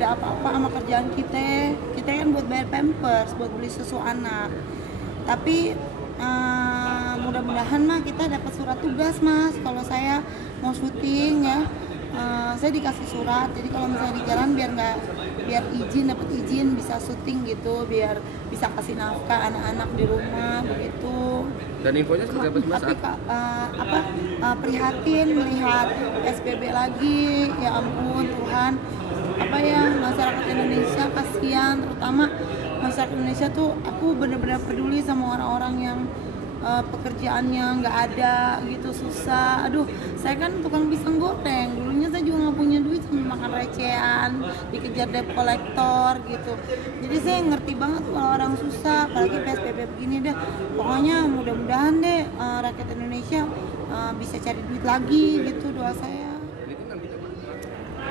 ada apa-apa sama kerjaan kita kan buat bayar pampers, buat beli susu anak. Tapi mudah-mudahan mah kita dapat surat tugas mas. Kalau saya mau syuting ya, saya dikasih surat. Jadi kalau misalnya di jalan biar dapat izin bisa syuting gitu, biar bisa kasih nafkah anak-anak di rumah begitu. Dan infonya seperti apa mas? Tapi prihatin melihat PSBB lagi, ya ampun Tuhan, apa ya, masyarakat Indonesia kasihan, terutama masyarakat Indonesia tuh aku benar-benar peduli sama orang-orang yang pekerjaannya nggak ada gitu, susah. Aduh, saya kan tukang pisang goreng, dulunya saya juga nggak punya duit sambil makan recehan, dikejar debt collector gitu. Jadi saya ngerti banget kalau orang susah, apalagi PSBB begini deh. Pokoknya mudah-mudahan deh rakyat Indonesia bisa cari duit lagi gitu, doa saya.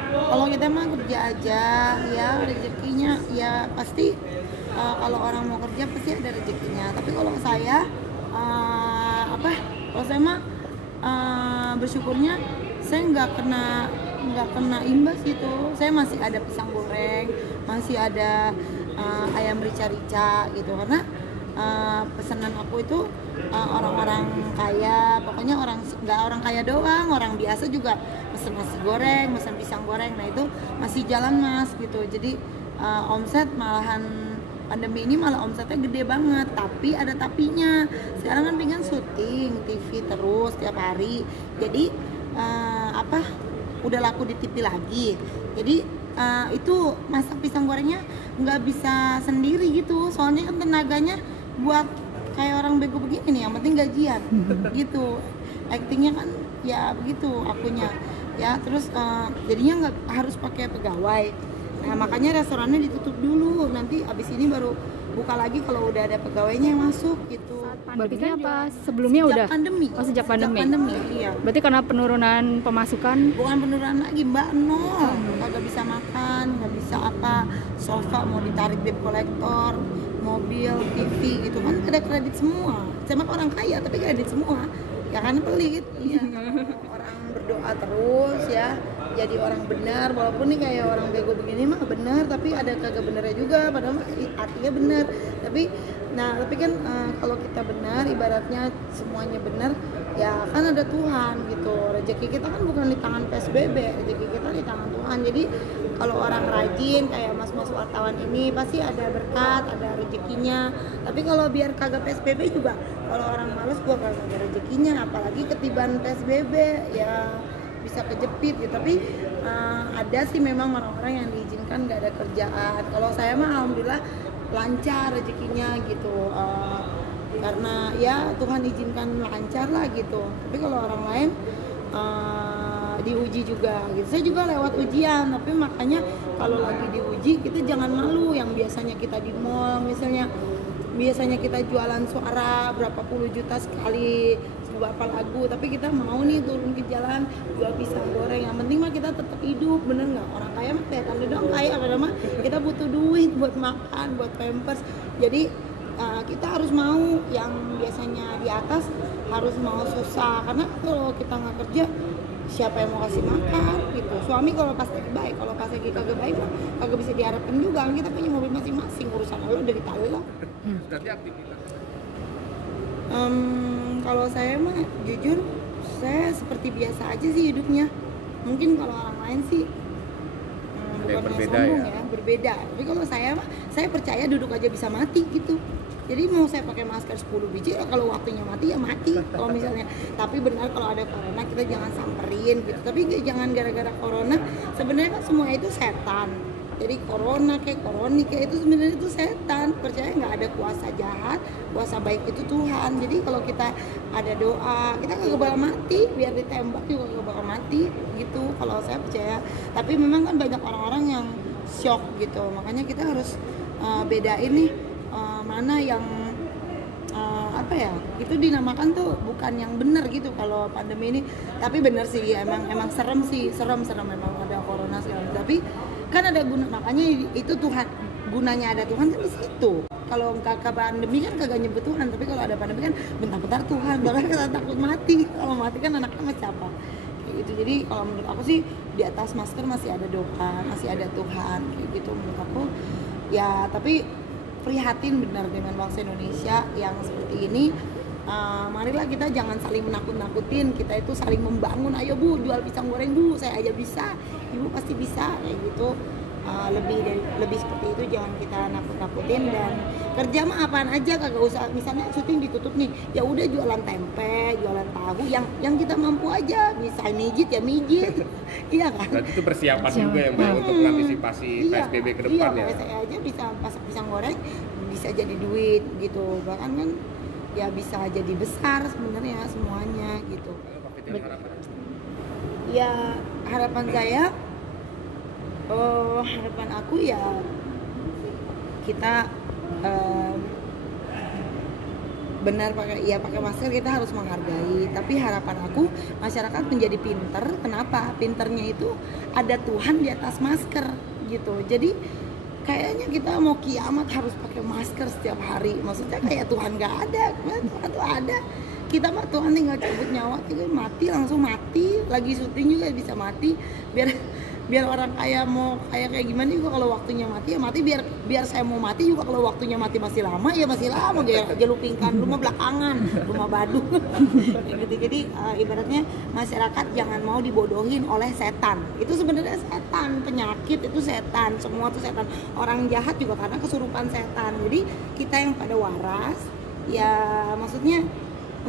Kalau kita mah kerja aja ya, rezekinya ya pasti, kalau orang mau kerja pasti ada rezekinya. Tapi kalau saya kalau saya mah bersyukurnya saya nggak kena imbas gitu. Saya masih ada pisang goreng, masih ada ayam rica-rica gitu, karena pesanan aku itu orang-orang kaya, pokoknya nggak orang kaya doang, orang biasa juga pesen nasi goreng, pesen pisang goreng. Nah itu masih jalan mas gitu. Jadi omset malahan pandemi ini malah omsetnya gede banget, tapi ada tapinya. Sekarang kan pengen syuting TV terus tiap hari, jadi udah laku di TV lagi. Jadi itu masak pisang gorengnya nggak bisa sendiri gitu, soalnya kan tenaganya buat kayak orang bego begini nih, yang penting gajian gitu. Actingnya kan ya begitu akunya ya, terus jadinya nggak harus pakai pegawai. Nah makanya restorannya ditutup dulu, nanti abis ini baru buka lagi kalau udah ada pegawainya yang masuk gitu. Berarti apa? Sebelumnya sejak udah? Pandemi. Oh sejak pandemi? Iya. Berarti karena penurunan pemasukan? Bukan penurunan lagi mbak, nol. Nggak bisa makan, nggak bisa apa, sofa mau ditarik debt collector, mobil, TV gitu kan ada kredit semua. Saya mah orang kaya tapi kredit semua, ya kan pelit. Iya. Orang berdoa terus ya, jadi orang benar, walaupun nih kayak orang bego begini mah benar, tapi ada kagak benernya juga, padahal artinya benar. Tapi kan kalau kita benar, ibaratnya semuanya benar, ya kan ada Tuhan gitu. Rezeki kita kan bukan di tangan PSBB, rezeki kita di tangan Tuhan. Jadi kalau orang rajin kayak mas-mas wartawan ini pasti ada berkat, ada rezekinya. Tapi kalau biar kagak PSBB juga, kalau orang malas gua kagak ada rezekinya, apalagi ketiban PSBB ya bisa kejepit gitu. Tapi ada sih memang orang-orang yang diizinkan nggak ada kerjaan. Kalau saya mah alhamdulillah lancar rezekinya gitu, karena ya Tuhan izinkan lancar lah gitu. Tapi kalau orang lain diuji juga gitu. Saya juga lewat ujian, tapi makanya kalau lagi diuji kita jangan malu. Yang biasanya kita di mall misalnya, biasanya kita jualan suara berapa puluh juta sekali, berapa lagu, tapi kita mau nih turun ke jalan jual pisang goreng. Yang penting mah kita tetap hidup, bener nggak? Orang kaya mah kelihatan dong kaya, padahal mah kita butuh duit buat makan, buat pampers. Jadi kita harus mau, yang biasanya di atas harus mau susah, karena kalau kita nggak kerja siapa yang mau kasih makan gitu. Suami kalau pas lagi baik, kalau pas lagi kagak baik mah kagak bisa diharapkan juga. Kita punya mobil masing-masing, urusan lo dari lo. Berarti aktivitas kalau saya mah jujur saya seperti biasa aja sih hidupnya. Mungkin kalau orang lain sih bukan berbeda sombong ya, berbeda. Tapi kalau saya mah, saya percaya duduk aja bisa mati gitu. Jadi mau saya pakai masker 10 biji ya, kalau waktunya mati ya mati. Kalau misalnya, tapi benar kalau ada corona kita jangan samperin gitu. Tapi jangan gara-gara corona, sebenarnya kan semua itu setan. Jadi corona kayak koroni kayak itu sebenarnya itu setan. Percaya nggak ada kuasa jahat, kuasa baik itu Tuhan. Jadi kalau kita ada doa, kita nggak bakal mati. Biar ditembak juga nggak bakal mati gitu. Kalau saya percaya. Tapi memang kan banyak orang-orang yang shock gitu. Makanya kita harus bedain nih mana yang itu dinamakan tuh bukan yang benar gitu kalau pandemi ini. Tapi benar sih, emang serem memang ada corona segala. Tapi kan ada guna, makanya itu Tuhan, gunanya ada Tuhan kan di situ. Kalau nggak pandemi kan kagak nyebut Tuhan, tapi kalau ada pandemi kan bentar-bentar Tuhan, bahkan kita takut mati. Kalau mati kan anaknya sama siapa kayak gitu. Jadi kalau menurut aku sih di atas masker masih ada doa, masih ada Tuhan kayak gitu menurut aku. Ya tapi prihatin benar dengan bangsa Indonesia yang seperti ini. Marilah kita jangan saling menakut-nakutin, kita itu saling membangun. Ayo Bu, jual pisang goreng Bu, saya aja bisa, Ibu pasti bisa kayak gitu. Lebih seperti itu, jangan kita nakut-nakutin. Dan kerja mah apaan aja, kagak usah misalnya syuting ditutup nih, ya udah jualan tempe, jualan tahu yang kita mampu aja, bisa mijit ya mijit. Iya kan? Berarti itu persiapan juga ya Mbak untuk mengantisipasi PSBB ke depan ya. Iya, saya aja bisa masak pisang goreng bisa jadi duit gitu, bahkan kan ya bisa jadi besar sebenarnya semuanya gitu. Ya harapan saya, harapan aku ya kita benar pakai masker, kita harus menghargai. Tapi harapan aku masyarakat menjadi pinter. Kenapa? Pinternya itu ada Tuhan di atas masker gitu. Jadi kayaknya kita mau kiamat harus pakai masker setiap hari. Maksudnya kayak Tuhan nggak ada, Tuhan tuh ada. Kita mah Tuhan tinggal cabut nyawa, kita mati langsung mati. Lagi syuting juga bisa mati. Biar orang kaya mau kayak gimana juga kalau waktunya mati ya mati. Biar saya mau mati juga kalau waktunya mati masih lama ya masih lama. Gelupingkan rumah belakangan, rumah Badung. Jadi ibaratnya masyarakat jangan mau dibodohin oleh setan. Itu sebenarnya setan, penyakit itu setan, semua itu setan. Orang jahat juga karena kesurupan setan. Jadi kita yang pada waras ya maksudnya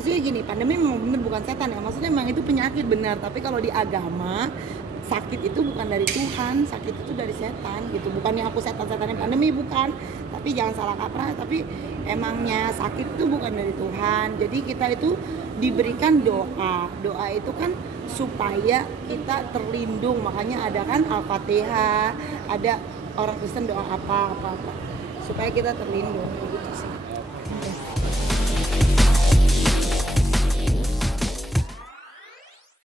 gini, pandemi memang benar bukan setan ya. Maksudnya memang itu penyakit benar, tapi kalau di agama sakit itu bukan dari Tuhan, sakit itu dari setan gitu. Bukannya aku setan-setannya pandemi, bukan. Tapi jangan salah kaprah, tapi emangnya sakit itu bukan dari Tuhan. Jadi kita itu diberikan doa. Doa itu kan supaya kita terlindung. Makanya ada kan Al-Fatihah, ada orang Kristen doa apa supaya kita terlindung gitu sih.